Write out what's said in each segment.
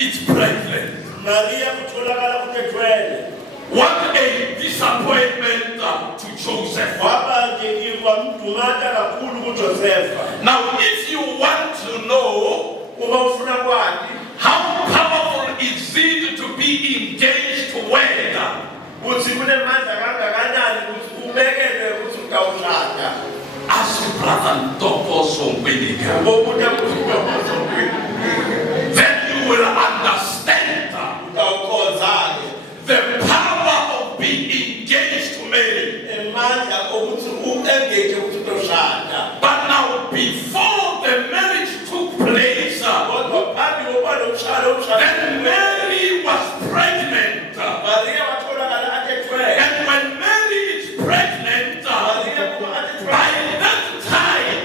it's pregnant. What a disappointment to Joseph. Now, if you want to know how powerful is it to be engaged to wed, ask Brother Doko Sombedika. Then you will understand the power of being engaged to marry. But now, before the marriage took place, then Mary was pregnant. And when Mary is pregnant, by that time,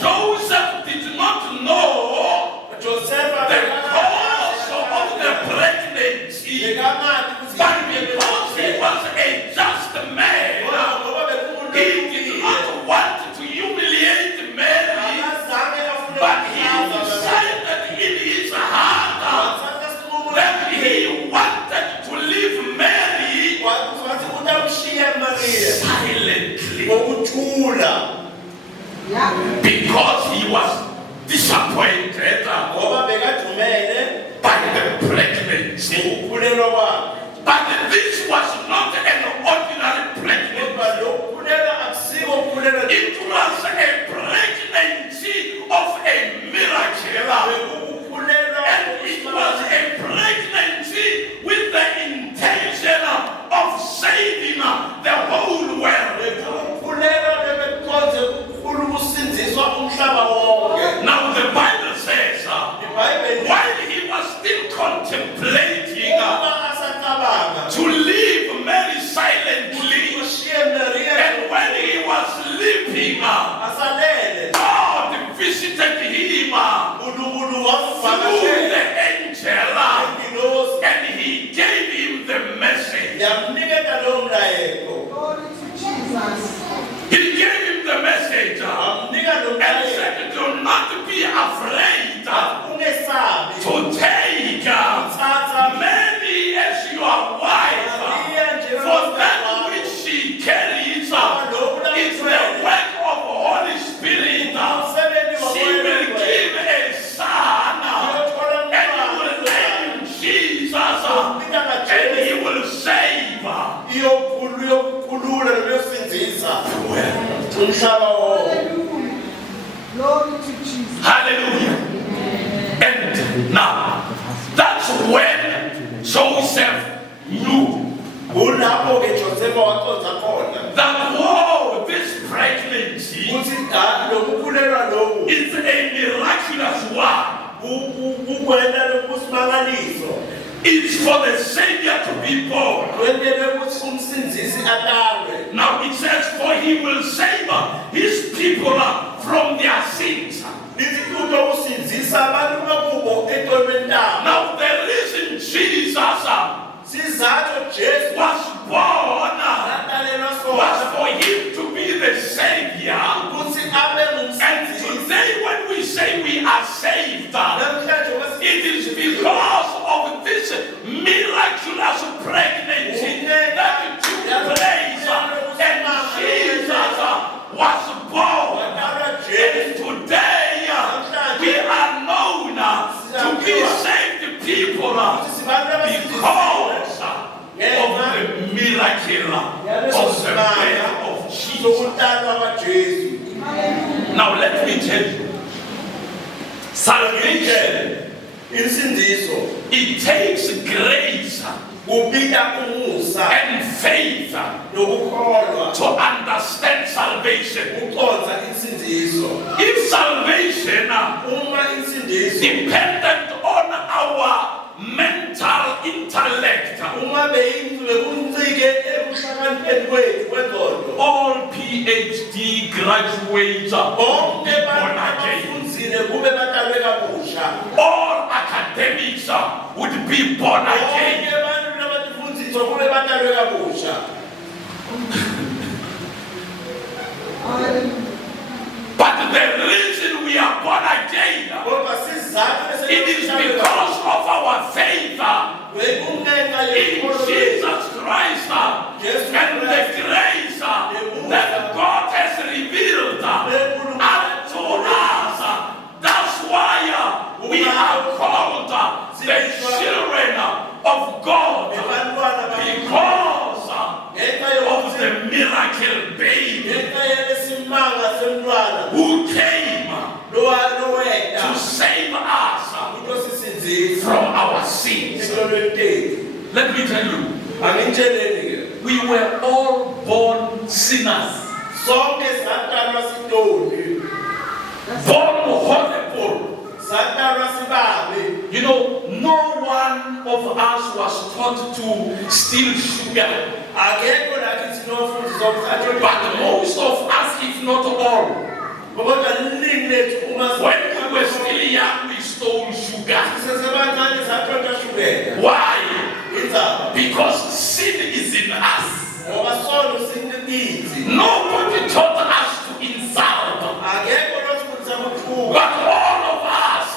Joseph did not know the cause of the pregnancy. But because he was a just man, he did not want to humiliate Mary, but he decided in his heart that he wanted to leave Mary silently, because he was disappointed by the pregnancy. But this was not an ordinary pregnancy. It was a pregnancy of a miracle. And it was a pregnancy with the intention of saving the whole world. Now the Bible says, while he was still contemplating to leave Mary silently, and when he was sleeping, God visited him through the angel, and he gave him the message. He gave him the message and said, do not be afraid to take Mary as your wife, for that which she carries is the work of the Holy Spirit. She will give a son, and he will name Jesus, and he will save. Hallelujah. And now, that's when Joseph knew that, whoa, this pregnancy is a miraculous one. It's for the Savior to be born. Now it says, for he will save his people from their sins. Now the reason Jesus was born was for him to be the Savior. And today when we say we are saved, it is because of this miraculous pregnancy that took place, and Jesus was born. And today we are known to be saved people because of the miracle of the birth of Jesus. Now let me tell you, salvation, it takes grace and faith to understand salvation. If salvation dependent on our mental intellect, all PhD graduates will be born again. All academics would be born again. But the reason we are born again, it is because called the children of God because of the miracle baby who came to save us from our sins. Let me tell you, we were all born sinners. Born horrible. You know, no one of us was taught to steal sugar. But most of us, if not all, when we were still young, we stole sugar. Why? Because sin is in us. Nobody taught us to insult. But all of us,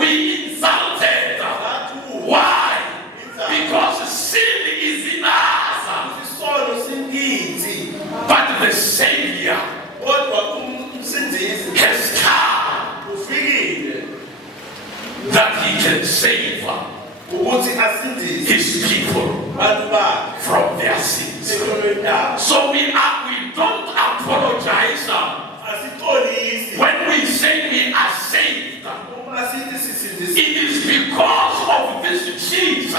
we insulted. Why? Because sin is in us. But the Savior has come that he can save his people from their sins. So we don't apologize when we say we are saved. It is because of this Jesus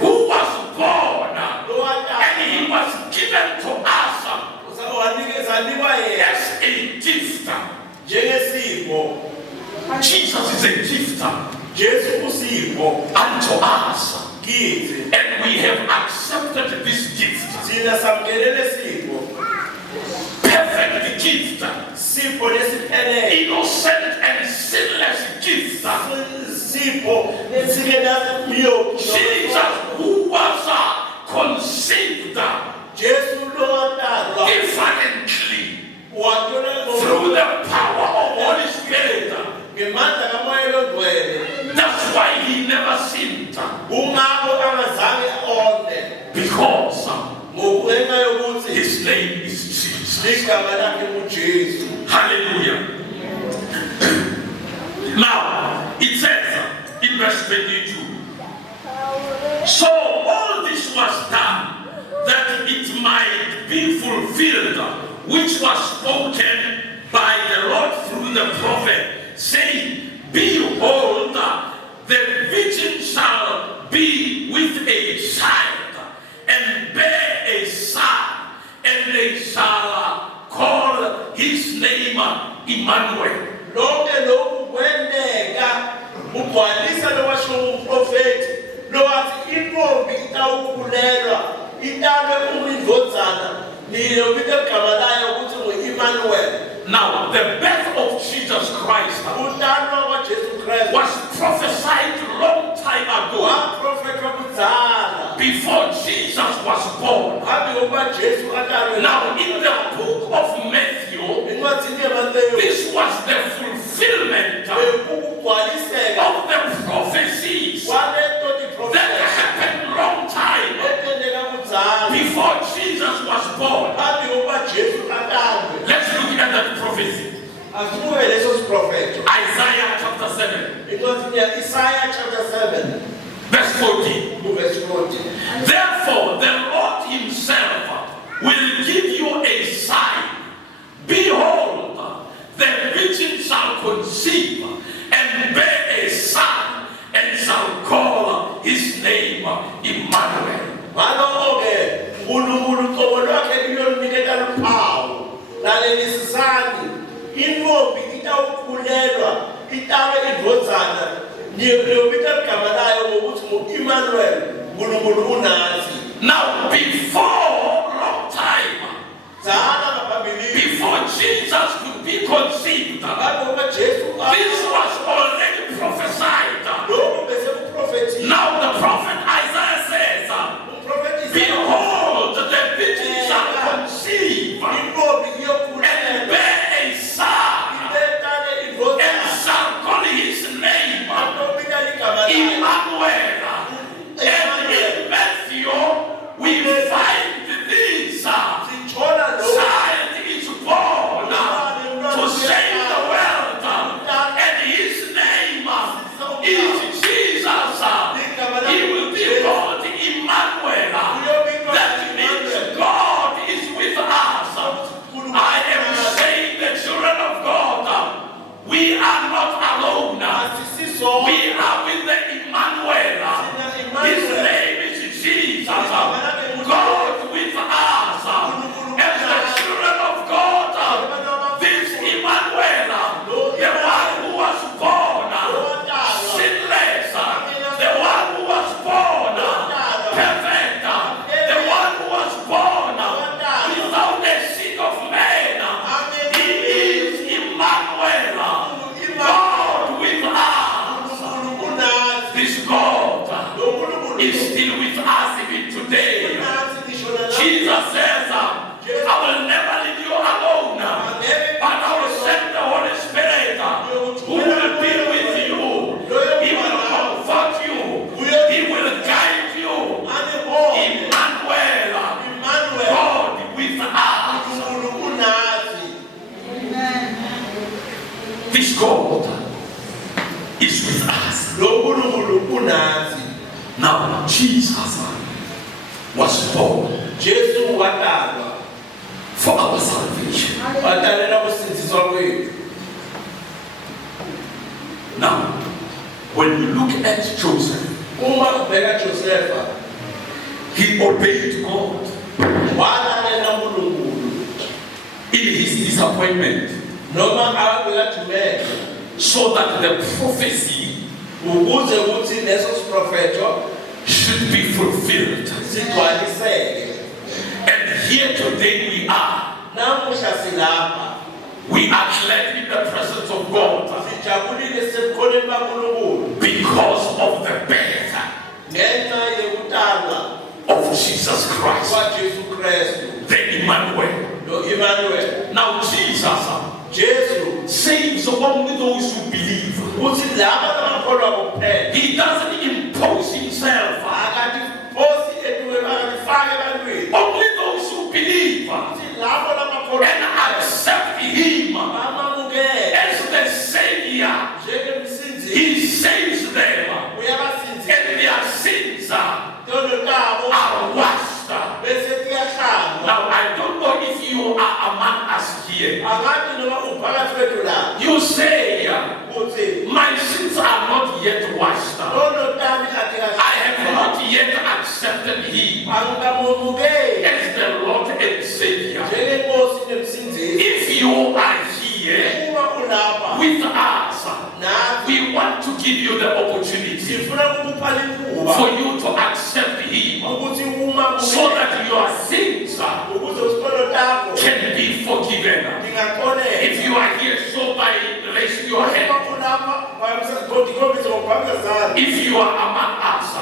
who was born and he was given to us as a gift. Jesus is a gift unto us, and we have accepted this gift. Perfect gift, innocent and sinless gift. Jesus, who was conceived differently through the power of Holy Spirit. That's why he never sinned. Because his name is Jesus. Hallelujah. Now, it says in verse 22, so all this was done that it might be fulfilled, which was spoken by the Lord through the prophet, saying, behold, the virgin shall be with a child and bear a son, and they shall call his name Emmanuel. Now, the birth of Jesus Christ was prophesied a long time ago. Before Jesus was born. Now, in the book of Matthew, this was the fulfillment of the prophecies that happened a long time before Jesus was born. Let's look at that prophecy. Isaiah chapter 7. Verse 14. Therefore, the Lord himself will give you a sign. Behold, the virgin shall conceive and bear a son, and shall call his name Emmanuel. Now, before long time, before Jesus could be conceived, this was already prophesied. Now the prophet Isaiah says, behold, the virgin shall conceive and bear a son, and shall call his name Emmanuel. And in Matthew we find this child is born to save the world, and his We are with the Emmanuel. His name is Jesus. God with us. As the children of God, this Emmanuel, the one who was born sinless, the one who was born perfect, the one who was born without the seed of man. He is Emmanuel, God with us. This God is still with us even today. Jesus says, I will never leave you alone, but I will send the Holy Spirit who will be with you. He will comfort you. He will guide you. Emmanuel, God with us. This God is with us. Now, Jesus was born for our salvation. Now, when you look at Joseph, he obeyed God in his disappointment, so that the prophecy should be fulfilled. And here today we are. We are glad in the presence of God because of the birth of Jesus Christ, the Emmanuel. Now Jesus saves only those who believe. He doesn't impose himself. Only those who believe and accept him as the Savior, he saves them, and their sins are washed. Now, I don't know if you are among us here. You say, my sins are not yet washed. I have not yet accepted him as the Lord and Savior. If you are here with us, we want to give you the opportunity for you to accept him, so that your sins can be forgiven. If you are here, so by raising your hand. If you are among us,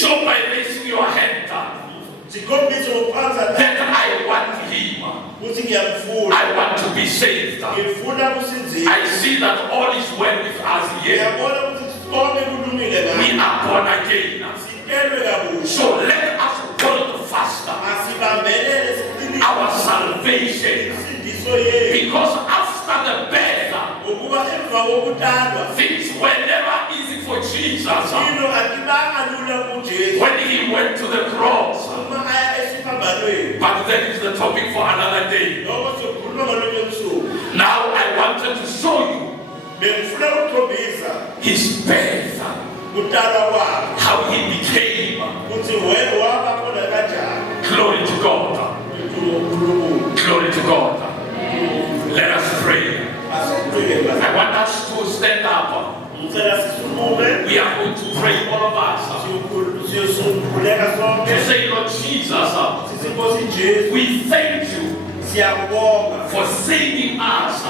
so by raising your hand, that I want him. I want to be saved. I see that all is well with us here. We are born again. So let us hold fast our salvation. Because after the birth, things were never easy for Jesus. When he went to the cross. But that is the topic for another day. Now I wanted to show you his birth, how he became. Glory to God. Glory to God. Let us pray. I want us to stand up. We are going to pray, all of us, to say, Lord Jesus, we thank you for saving us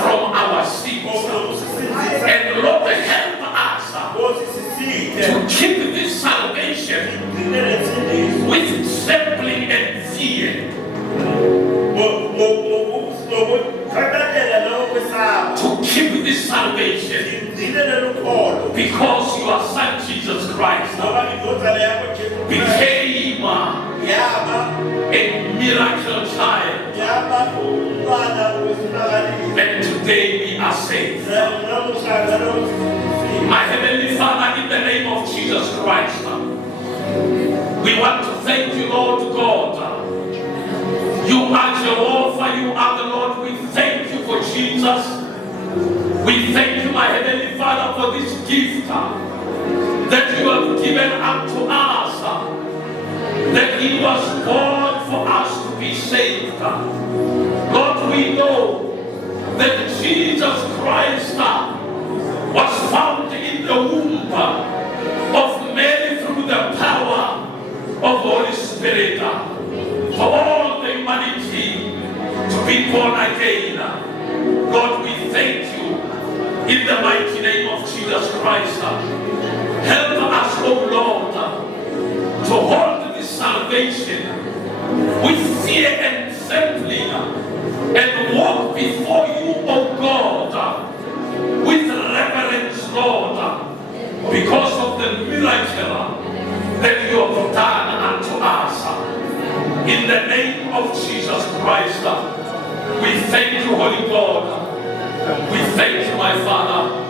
from our sins. And Lord, help us to keep this salvation with trembling and fear. To keep this salvation because your son Jesus Christ became a miracle child, and today we are saved. My Heavenly Father, in the name of Jesus Christ, we want to thank you, Lord God. You are Jehovah, you are the Lord. We thank you for Jesus. We thank you, my Heavenly Father, for this gift that you have given unto us, that He was born for us to be saved. Lord, we know that Jesus Christ was found in the womb of Mary through the power of Holy Spirit for all the humanity to be born again. Lord, we thank you in the mighty name of Jesus Christ. Help us, O Lord, to hold this salvation with fear and trembling and walk before you, O God, with reverence, Lord, because of the miracle that you have done unto us. In the name of Jesus Christ, we thank you, Holy God. We thank you, my Father.